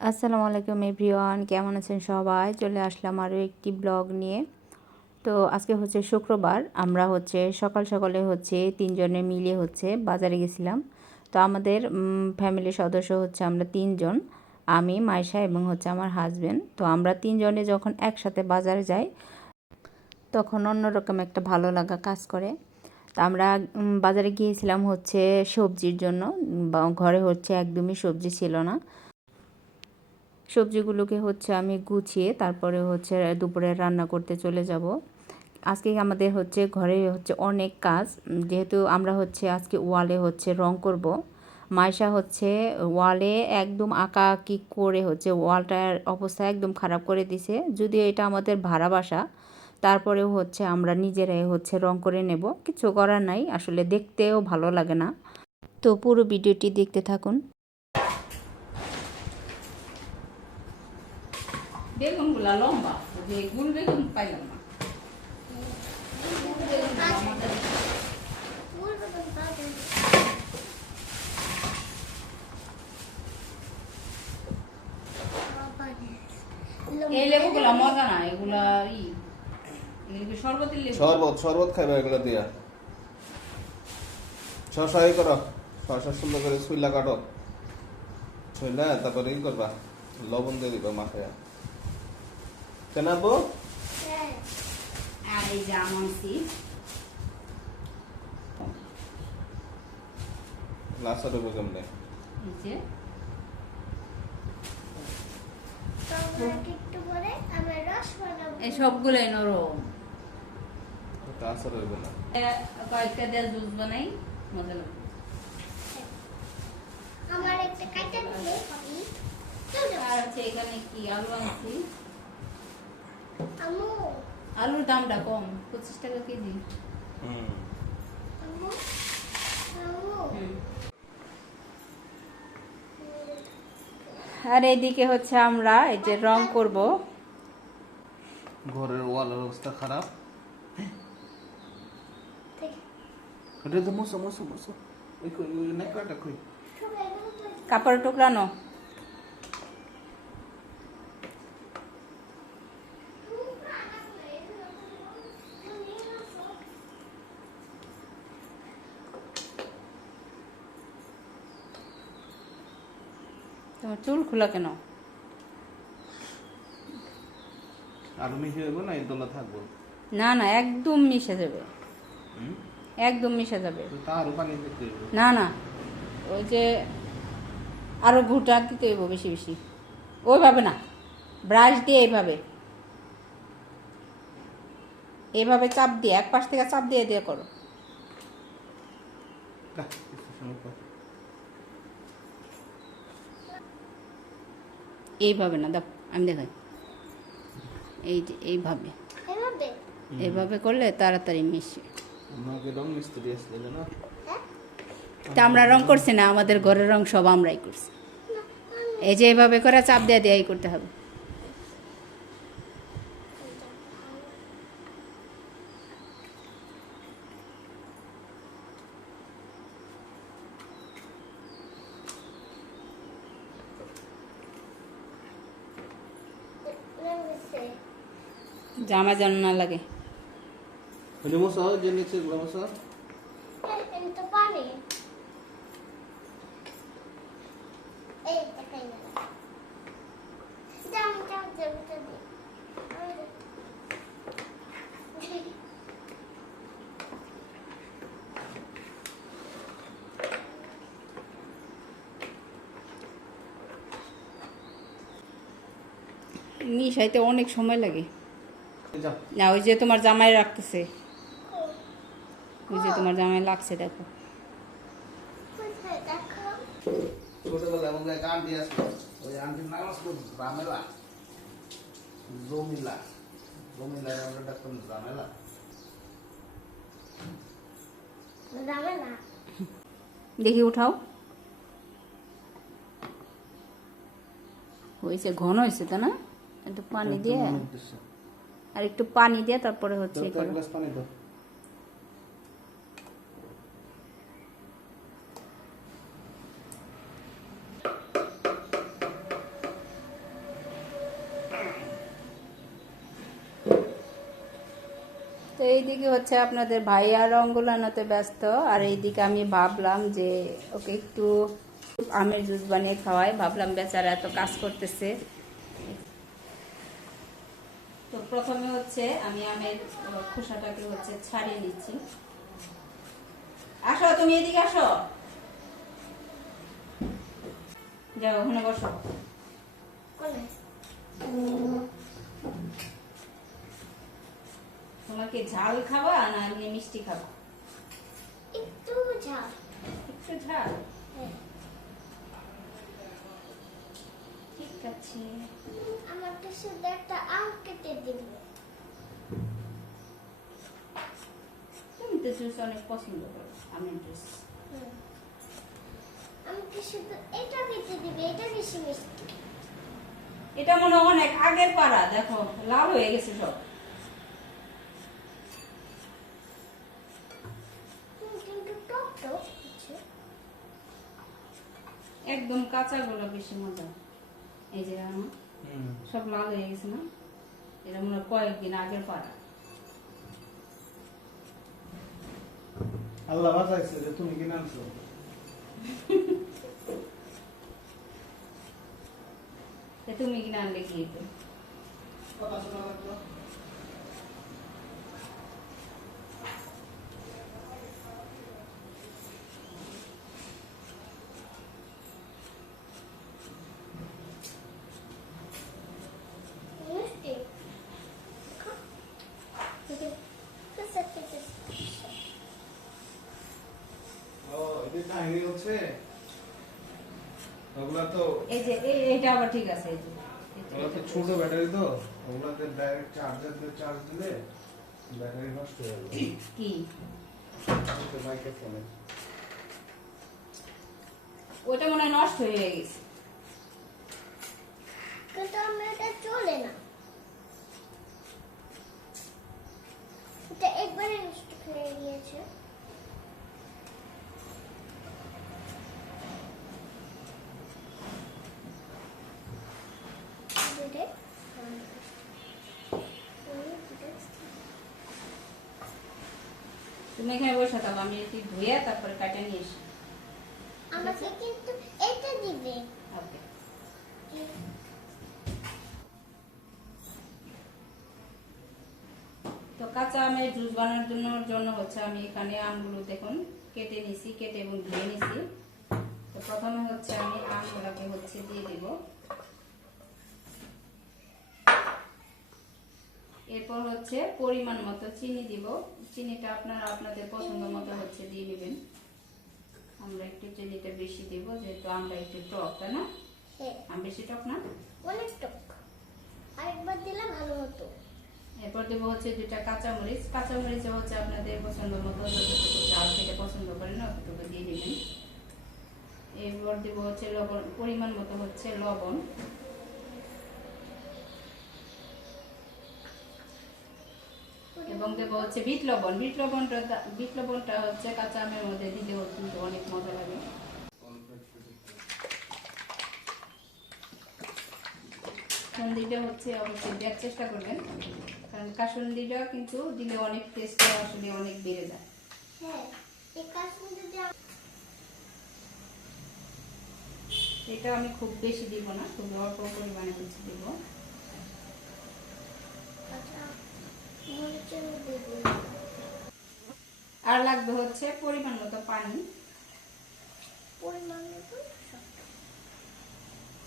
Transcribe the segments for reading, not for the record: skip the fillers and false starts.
আসসালামু আলাইকুম এভরিওয়ান, কেমন আছেন সবাই? চলে আসলাম আরও একটি ব্লগ নিয়ে। তো আজকে হচ্ছে শুক্রবার, আমরা হচ্ছে সকাল সকালে হচ্ছে তিনজনে মিলে হচ্ছে বাজারে গেছিলাম। তো আমাদের ফ্যামিলির সদস্য হচ্ছে আমরা তিনজন, আমি, মাইশা এবং হচ্ছে আমার হাজব্যান্ড। তো আমরা তিনজনে যখন একসাথে বাজারে যাই তখন অন্যরকম একটা ভালো লাগা কাজ করে। তো আমরা বাজারে গিয়েছিলাম হচ্ছে সবজির জন্য। ঘরে হচ্ছে একদমই সবজি ছিল না। সবজিগুলোকে হচ্ছে আমি গুছিয়ে তারপরে হচ্ছে দুপুরে রান্না করতে চলে যাব। আজকে আমাদের হচ্ছে ঘরে হচ্ছে অনেক কাজ, যেহেতু আমরা হচ্ছে আজকে ওয়ালে হচ্ছে রং করব। মাইশা হচ্ছে ওয়ালে একদম আঁকাআঁকি করে হচ্ছে ওয়ালটার অবস্থা একদম খারাপ করে দিছে। যদিও এটা আমাদের ভাড়া বাসা, তারপরেও হচ্ছে আমরা নিজেরাই হচ্ছে রং করে নেব, কিছু করার নাই, আসলে দেখতেও ভালো লাগে না। তো পুরো ভিডিওটি দেখতে থাকুন। বেগুনগুলা লম্বা, যে গুল বেগুন পাইলাম না। এই লেবুগুলা মজা না, এগুলা এগুলো শরবতের লেবু। শরবত খাইবে এগুলো দিয়া। শসা করো, শসা সুন্দর করে ছুইলা কাটো, ছুইলা তারপরে করবা, লবণ দিয়ে দিবা মাখায়া। কেন আব্বু? আর এই জাম আনছি, লাসা দেবো কেমনে? এই যে এই সবগুলাই নরম। আসর হইব না। কয়েকটা দিয়ে জুস বানাই, মজা লাগবে। আমার একটা কাটা দিয়ে খাবি। আর হচ্ছে এখানে কি আলু আনছি। আম্মু আলুর দামটা কম, 25 টাকা কেজি। আম্মু আম্মু আর এইদিকে হচ্ছে আমরা এই যে রং করব। ঘরের ওয়ালের অবস্থা খারাপ। এটা তো মুসো মুসো মুসো, ওই কই ওই নেকড়াটা কই? কাপড় টুকরানো। তোমার চুল খোলা কেন? আলু মিশে হইব না, এর দলা থাকবো? না না, একদম মিশে যাবে, একদম মিশে যাবে। তারও পানি দিতে হইব। না না, ওই যে আরো ঘুটা দিতে হইব বেশি বেশি। ওইভাবে না, ব্রাশ দিয়ে এইভাবে এইভাবে চাপ দিয়ে, এক পাশ থেকে চাপ দিয়ে দিয়ে করো। এইভাবে না, দেখো আমি দেখাই, এই যে এইভাবে, এভাবে এইভাবে করলে তাড়াতাড়ি মিশে। আমাকে রং মিস্ত্রি আসছিল না? তা আমরা রং করছি না, আমাদের ঘরের রং সব আমরাই করছি। এই যে এইভাবে করে চাপ দিয়ে দিয়ে করতে হবে। জামা যেন না লাগে। এটা মুসো, যে নিচে গুলো মুসো। এটা পানি এই দেখাই না জাম জাম জাম জাম মিশাইতে অনেক সময় লাগে যাও। না। ওই যে তোমার জামাই রাখতেছে, ওই যে তোমার জামাই লাগছে, দেখো। কোথায় দেখো ছোটবেলা এমন এক আন্টি আসলো, ওই আন্টির নাম আসলো রামেলা, জমিলা, জমিলা আমরা ডাক্তার রামেলা। যাবে না দেখি উঠাও, হয়েছে, ঘন হয়েছে তো না? একটু পানি দিয়ে, আর একটু পানি দিয়ে তারপরে হচ্ছে এক গ্লাস পানি দাও। এইদিকে হচ্ছে আপনাদের ভাইয়া রঙ্গোল আনাতে ব্যস্ত, আর এইদিকে আমি ভাবলাম যে ওকে একটু আমের জুস বানিয়ে খাওয়াই। ভাবলাম বেচারা এত কাজ করতেছে। তো প্রথমে হচ্ছে আমি আমের খোসাটাকে হচ্ছে ছাড়িয়ে নিচ্ছি। আসো তুমি এদিকে আসো, যাও ওখানে বসো। কোনে? তোমার কি ঝাল খাবা না এমনি মিষ্টি খাবা? একটু ঝাল। একটু ঝাল, হ্যাঁ। ঠিক আছে। আমাকে শুধু একটা আম কেটে দিবে। তুমি তো জুস অনেক পছন্দ করো, আমের জুস। হুম। আমাকে শুধু এটা কেটে দিবে, এটা বেশি মিষ্টি। এটা মনে হয় অনেক আগের পাড়া, দেখো লাল হয়ে গেছে সব। কিন্তু টক টক হচ্ছে। একদম কাঁচা গুলো বেশি মজা। এই যে আমার সব লাল হয়ে গেছে না, এটা মনে হয় কয়েকদিন আগের পাড়া। আল্লাহ বাঁচাইছে যে তুমি কিনে আনছো। তুমি কিনা আনলে কি হতো? কথা শোনা লাগলো। মিষ্টি। ও এদের কাহিনী হচ্ছে ওগুলা তো এই যে এটা আবার ঠিক আছে। এই যে ওগুলা তো ছোট ব্যাটারি, তো ওগুলাতে ডাইরেক্ট চার্জার দিয়ে চার্জ দিলে ব্যাটারি নষ্ট হয়ে যাবে। কি মাইক্রোফোনে ওটা মনে হয় নষ্ট হয়ে গেছে। কিন্তু আমার এটা চলে না। এটা একবারে নষ্ট হয়ে গিয়েছে। তুমি এখানে বসে থাকো, আমি এটি ধুয়ে তারপরে কাটে নিয়ে এসি। আমাকে কিন্তু এটা দিবে। ওকে। তো কাঁচা আমের জুস বানানোর জন্য হচ্ছে আমি এখানে আমগুলো দেখুন কেটে নিছি, কেটে এবং ধুয়ে নিছি। তো প্রথমে হচ্ছে আমি আমগুলোকে হচ্ছে দিয়ে দেব। এরপর হচ্ছে পরিমাণ মতো চিনি দিব। চিনিটা আপনারা আপনাদের পছন্দ মতো হচ্ছে দিয়ে নেবেন। আমরা একটু চিনিটা বেশি দেব যেহেতু আমরা একটু টক, তাই না? হ্যাঁ, আম বেশি টক না? অনেক টক। আরেকবার দিলে ভালো হতো। এরপর দেবো হচ্ছে 2টা কাঁচামরিচ। কাঁচামরিচে হচ্ছে আপনাদের পছন্দ মতো যতটুকু ঝাল খেতে পছন্দ করেন অতটুকু দিয়ে নেবেন। এরপর দেবো হচ্ছে লবণ, পরিমাণ মতো হচ্ছে লবণ। এবং দেবো হচ্ছে বিট লবণ। বিট লবণটা হচ্ছে কাঁচা আমের মধ্যে দিলেও কিন্তু অনেক মজা লাগে। কাসুন্দিটা হচ্ছে অবশ্যই দেওয়ার চেষ্টা করবেন, কারণ কাসুন্দিটা কিন্তু দিলে অনেক টেস্ট আসলে অনেক বেড়ে যায়। হ্যাঁ, এই কাশ্মীরি এটা আমি খুব বেশি দিব না, খুব অল্প পরিমাণে হচ্ছে দিব। আচ্ছা, মরিচের দেবো। আর লাগবে হচ্ছে পরিমাণ মতো পানি। পরিমাণ মতো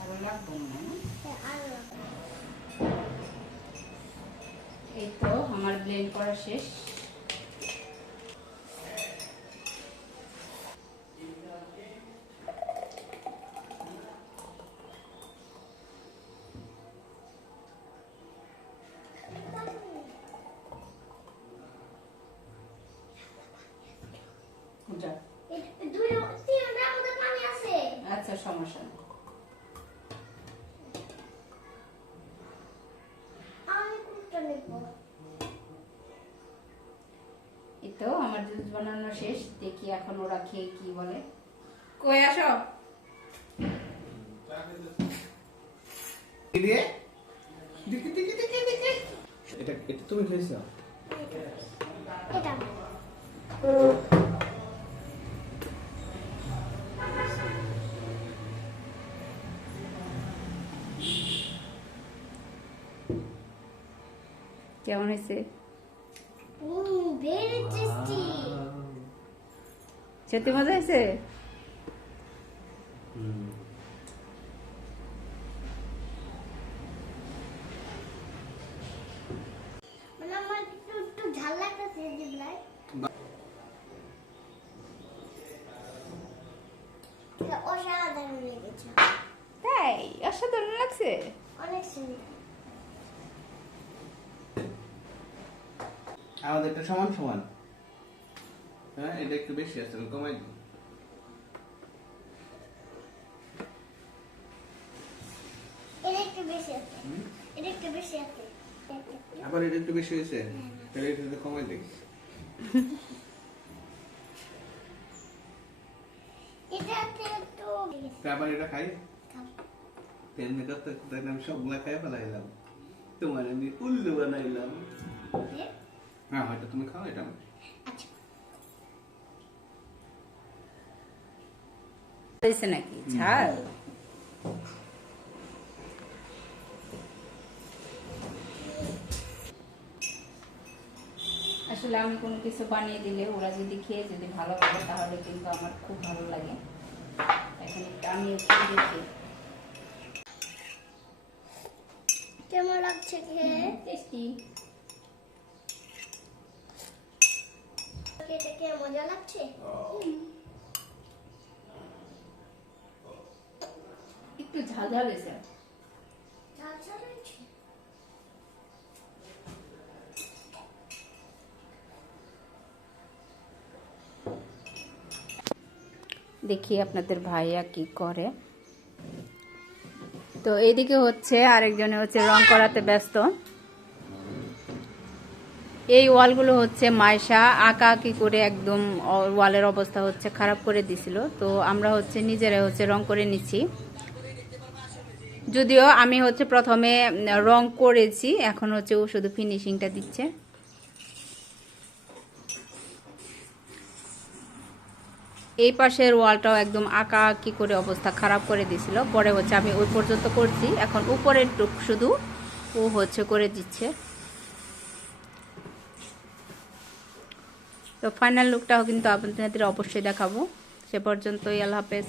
আরো লাগবে না? হ্যাঁ, আর লাগবে। এই তো আমার ব্লেন্ড করা শেষ। যা। তিনটার মধ্যে পানি আছে। আচ্ছা, সমস্যা নেই। আমি কোনটা নেব? এই তো আমার জুস বানানো শেষ। দেখি এখন ওরা খেয়ে কি বলে। কই আসো। এটা তুমি খেয়েছো? এটা কেমন হয়েছে? Very tasty. সত্যি মজা হয়েছে? মানে আমার একটু ঝাল লাগতেছে জিবলাই। অসাধারণ লেগেছে, তাই? অসাধারণ লাগছে। অনেক সুন্দর। আমাদের এটা সমান সমান। হ্যাঁ, এটা একটু বেশি আছে, কমাই দিই। এটা একটু বেশি আছে, এটা একটু বেশি আছে। আবার এটা একটু বেশি হয়েছে, তাহলে এটা একটু কমাই দিই। এটাতে একটু আবার এটা খাই, তেমনি করতে করতে আমি সবগুলা খাই ফেলাইলাম, তোমার আমি উল্লু বানাইলাম। হ্যাঁ, হয়তো তুমি খাও, এটা আমি। আচ্ছা হয়েছে নাকি ঝাল? আসলে আমি কোনো কিছু বানিয়ে দিলে ওরা যদি খেয়ে যদি ভালো করে তাহলে কিন্তু আমার খুব ভালো লাগে। এখন একটু আমিও খেয়ে দেখি। কেমন লাগছে খেয়ে? টেস্টি। এটা কি মজা লাগছে? একটু ঝাল ঝাল হয়েছে। ঝাল ঝাল হয়েছে? দেখি আপনাদের ভাইয়া কি করে। তো এইদিকে হচ্ছে আরেকজনে হচ্ছে রং করাতে ব্যস্ত। এই ওয়ালগুলো হচ্ছে মাইশা আঁকা আঁকি করে একদম ওয়ালের অবস্থা হচ্ছে খারাপ করে দিছিল। তো আমরা হচ্ছে নিজেরা হচ্ছে রং করে নিচ্ছি। যদিও আমি হচ্ছে প্রথমে রং করেছি, এখন হচ্ছে ও শুধু ফিনিশিংটা দিচ্ছে। এই পাশের ওয়ালটাও একদম আঁকা আঁকি করে অবস্থা খারাপ করে দিছিল। পরে হচ্ছে আমি ওই পর্যন্ত করছি, এখন উপরের টুক শুধু ও হচ্ছে করে দিচ্ছে। তো ফাইনাল লুকটাও কিন্তু আপনাদের অবশ্যই দেখাবো। সে পর্যন্তই, আল্লাহ হাফেজ।